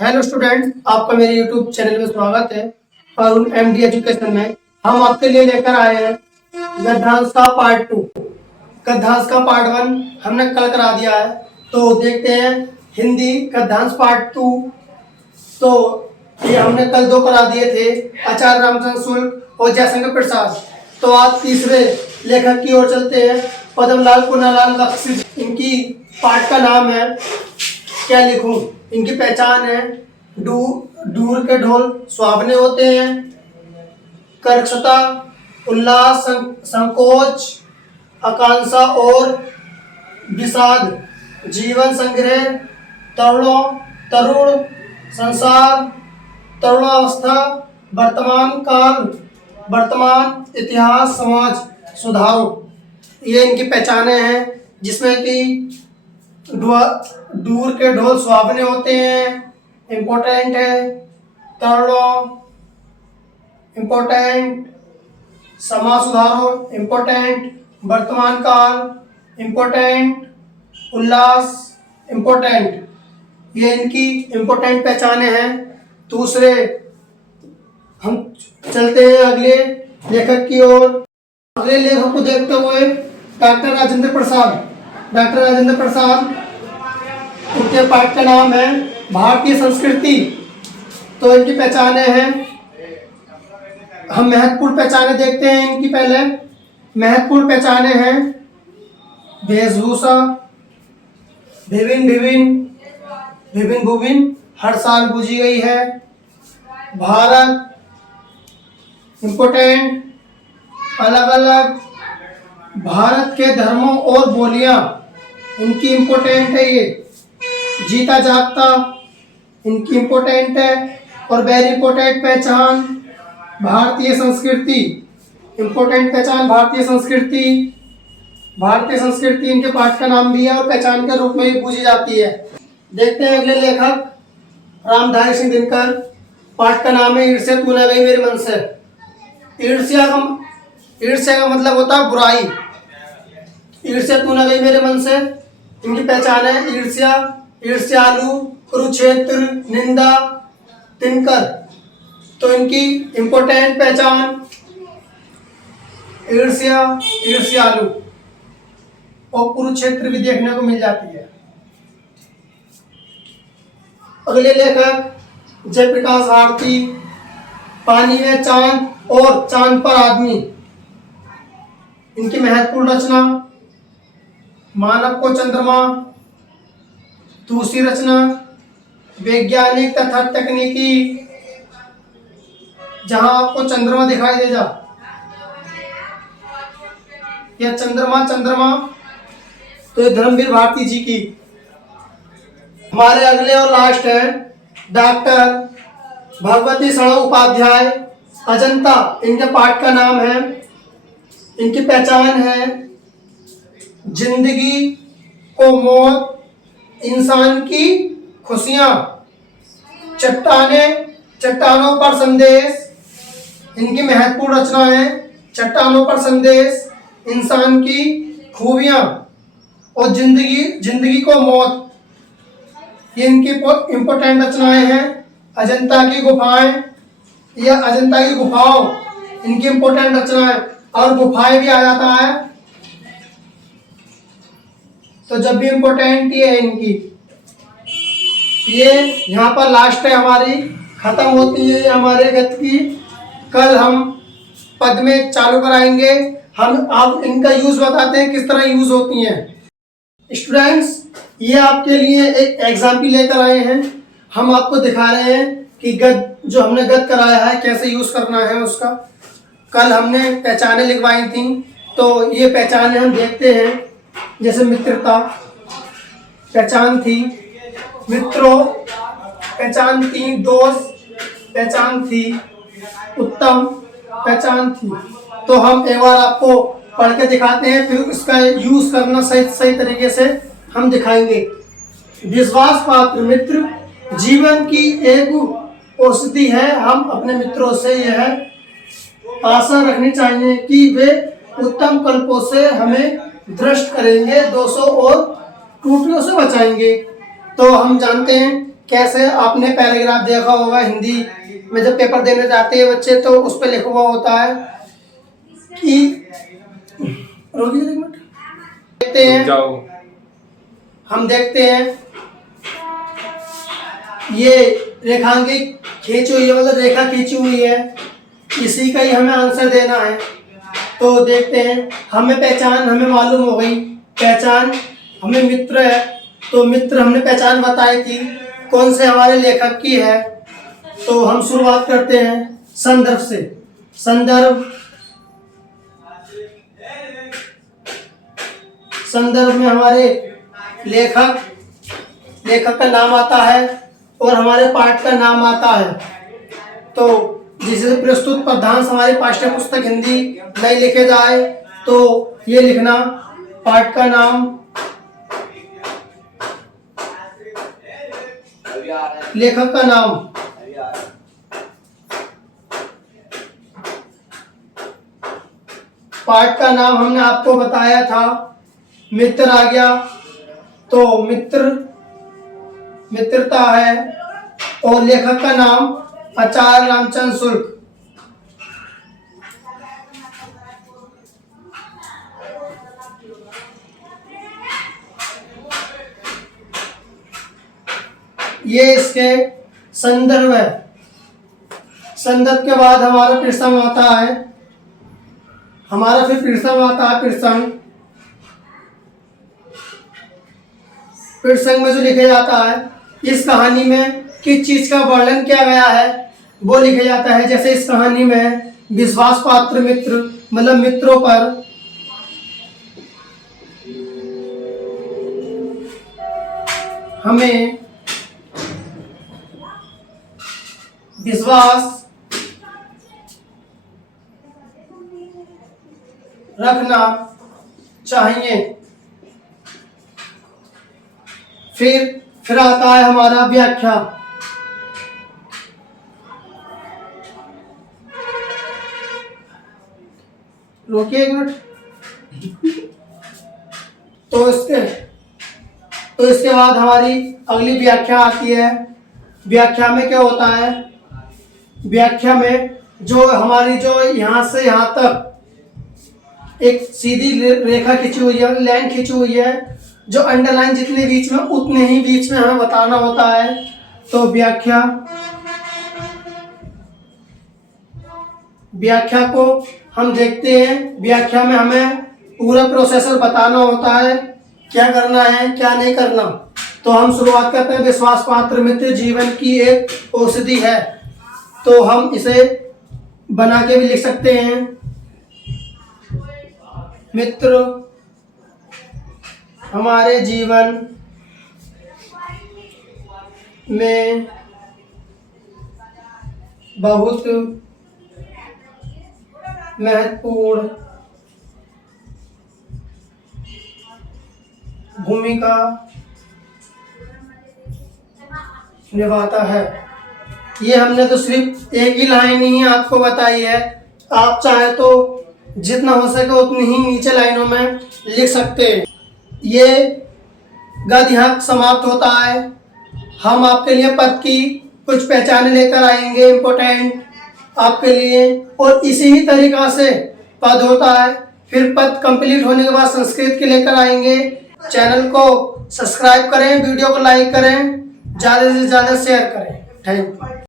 Hello student, आपका मेरे YouTube channel में स्वागत है। अरुण एमडी एजुकेशन में हम आपके लिए लेकर आए हैं गद्यांश का पार्ट 2। गद्यांश का पार्ट 1 हमने कल करा दिया है, तो देखते हैं हिंदी गद्यांश पार्ट 2। तो ये हमने कल 2 करा दिए थे, आचार्य रामचंद्र शुक्ल और जयशंकर प्रसाद। तो आज तीसरे लेखक की ओर चलते हैं, पद्मलाल पुन्नालाल बख्शी। इनकी पाठ का नाम है क्या लिखूं। इनकी पहचान है दूर के ढोल सुहावने होते हैं, कर्कशता, उल्लास, संकोच, आकांक्षा और विषाद, जीवन संग्रह, तरुण संसार, तरुणावस्था, वर्तमान काल, वर्तमान इतिहास, समाज सुधारो। ये इनकी पहचानें हैं, जिसमें कि दूर के ढोल सुहावने होते हैं, इम्पोर्टेंट है, तरुणों इम्पोर्टेंट, समाज सुधारो इम्पोर्टेंट, वर्तमान काल इम्पोर्टेंट, उल्लास इम्पोर्टेंट। ये इनकी इम्पोर्टेंट पहचाने हैं। दूसरे हम चलते हैं अगले लेखक की ओर। अगले लेखक को देखते हुए डॉक्टर राजेंद्र प्रसाद। डॉक्टर राजेंद्र प्रसाद, उनके पाठ का नाम है भारतीय संस्कृति। तो इनकी पहचाने हैं, हम महत्वपूर्ण पहचाने देखते हैं इनकी। पहले महत्वपूर्ण पहचाने हैं वेशभूषा, विभिन्न भूभिन्न हर साल पूजी गई है। भारत इम्पोर्टेंट, अलग अलग भारत के धर्मों और बोलियां इनकी इम्पोर्टेंट है। ये जीता जागता इनकी इम्पोर्टेंट है। और वेरी इम्पोर्टेंट पहचान भारतीय संस्कृति, इम्पोर्टेंट पहचान भारतीय संस्कृति। भारतीय संस्कृति इनके पाठ का नाम भी है और पहचान के रूप में भी पूजी जाती है। देखते हैं अगले लेखक रामधारी सिंह दिनकर। पाठ का नाम है ईर्ष्या तू न गई मेरे मन से। ईर्ष्या का मतलब होता है बुराई। ईर्ष्या तू न गई मेरे मन से, इनकी पहचान है ईर्ष्या, ईर्ष्यालु, कुरुक्षेत्र, निंदा, तिनकर। तो इनकी इम्पोर्टेंट पहचान ईर्ष्या, ईर्ष्यालु और कुरुक्षेत्र भी देखने को मिल जाती है। अगले लेखक जयप्रकाश भारती। पानी में चांद और चांद पर आदमी। इनकी महत्वपूर्ण रचना मानव को चंद्रमा। दूसरी रचना वैज्ञानिक तथा तकनीकी, जहां आपको चंद्रमा दिखाई दे जा या चंद्रमा, तो ये धर्मवीर भारती जी की। हमारे अगले और लास्ट है डॉक्टर भगवती शरण उपाध्याय, अजंता इनके पाठ का नाम है। इनकी पहचान है जिंदगी को मौत, इंसान की खुशियां, चट्टानों पर संदेश। इनकी महत्वपूर्ण रचना है चट्टानों पर संदेश, इंसान की खूबियां और जिंदगी को मौत। ये इनकी इम्पोर्टेंट रचनाएं हैं। अजंता की गुफाएं या अजंता की गुफाओं इनकी इम्पोर्टेंट रचनाएं, और गुफाएं भी आ जाता है, तो जब भी इम्पोर्टेंट ये है इनकी। ये यहाँ पर लास्ट है हमारी, खत्म होती है हमारे गत की। कल हम पद में चालू कराएंगे। हम आप इनका यूज बताते हैं किस तरह यूज होती हैं। स्टूडेंट्स, ये आपके लिए एक एग्जाम्पल लेकर आए हैं। हम आपको दिखा रहे हैं कि गद जो हमने गद कराया है कैसे यूज करना है उसका। कल हमने पहचाने लिखवाई थी, तो ये पहचाने हम देखते हैं। जैसे मित्रता पहचान थी, मित्रों पहचान थी, दोस्त पहचान थी, उत्तम पहचान थी। तो हम एक बार आपको पढ़ के दिखाते हैं, फिर इसका यूज करना सही तरीके से हम दिखाएंगे। विश्वास पात्र मित्र जीवन की एक औषधि है। हम अपने मित्रों से यह आशा रखनी चाहिए कि वे उत्तम कल्पों से हमें भ्रष्ट करेंगे, दोषों और त्रुटियों से बचाएंगे। तो हम जानते हैं कैसे आपने पैराग्राफ देखा होगा हिंदी में, जब पेपर देने जाते हैं बच्चे तो उस पर लिखा हुआ होता है कि देखते हैं, हम देखते हैं ये रेखांकित खींची हुई है, मतलब रेखा खींची हुई है, इसी का ही हमें आंसर देना है। तो देखते हैं, हमें पहचान हमें मालूम हो गई, पहचान हमें मित्र है, तो मित्र हमने पहचान बताई थी कौन से हमारे लेखक की है। तो हम शुरुआत करते हैं संदर्भ से। संदर्भ में हमारे लेखक का नाम आता है और हमारे पाठ का नाम आता है। तो जिसे प्रस्तुत पदांश हमारी पाठ्य पुस्तक हिंदी नहीं लिखे जाए तो ये लिखना पाठ का नाम, लेखक का नाम, पाठ का नाम हमने आपको बताया था, मित्र आ गया तो मित्रता है, और लेखक का नाम आचार्य रामचंद्र शुक्ल। ये इसके संदर्भ है। संदर्भ के बाद हमारा प्रसंग आता है, प्रसंग में जो लिखा जाता है इस कहानी में किस चीज का वर्णन किया गया है वो लिखा जाता है। जैसे इस कहानी में विश्वास पात्र मित्र, मतलब मित्रों पर हमें विश्वास रखना चाहिए। फिर आता है हमारा व्याख्या। रोकिए एक मिनट। तो इसके बाद हमारी अगली व्याख्या आती है। व्याख्या में क्या होता है, व्याख्या में जो हमारी जो यहाँ से यहाँ तक एक सीधी रेखा खींची हुई है, लाइन खींची हुई है, जो अंडरलाइन जितने बीच में उतने ही बीच में हमें बताना होता है। तो व्याख्या को हम देखते हैं। व्याख्या में हमें पूरा प्रोसेसर बताना होता है, क्या करना है क्या नहीं करना। तो हम शुरुआत करते हैं, विश्वास पात्र मित्र जीवन की एक औषधि है। तो हम इसे बना के भी लिख सकते हैं, मित्र हमारे जीवन में बहुत महत्वपूर्ण भूमिका निभाता है। ये हमने तो सिर्फ एक ही लाइन ही आपको बताई है, आप चाहे तो जितना हो सके उतनी ही नीचे लाइनों में लिख सकते हैं। ये गद्य यहाँ समाप्त होता है। हम आपके लिए पद की कुछ पहचाने लेकर आएंगे इम्पोर्टेंट आपके लिए, और इसी ही तरीका से पद होता है। फिर पद कंप्लीट होने के बाद संस्कृत के लेकर आएंगे। चैनल को सब्सक्राइब करें, वीडियो को लाइक करें, ज़्यादा से ज़्यादा शेयर करें। Thank you.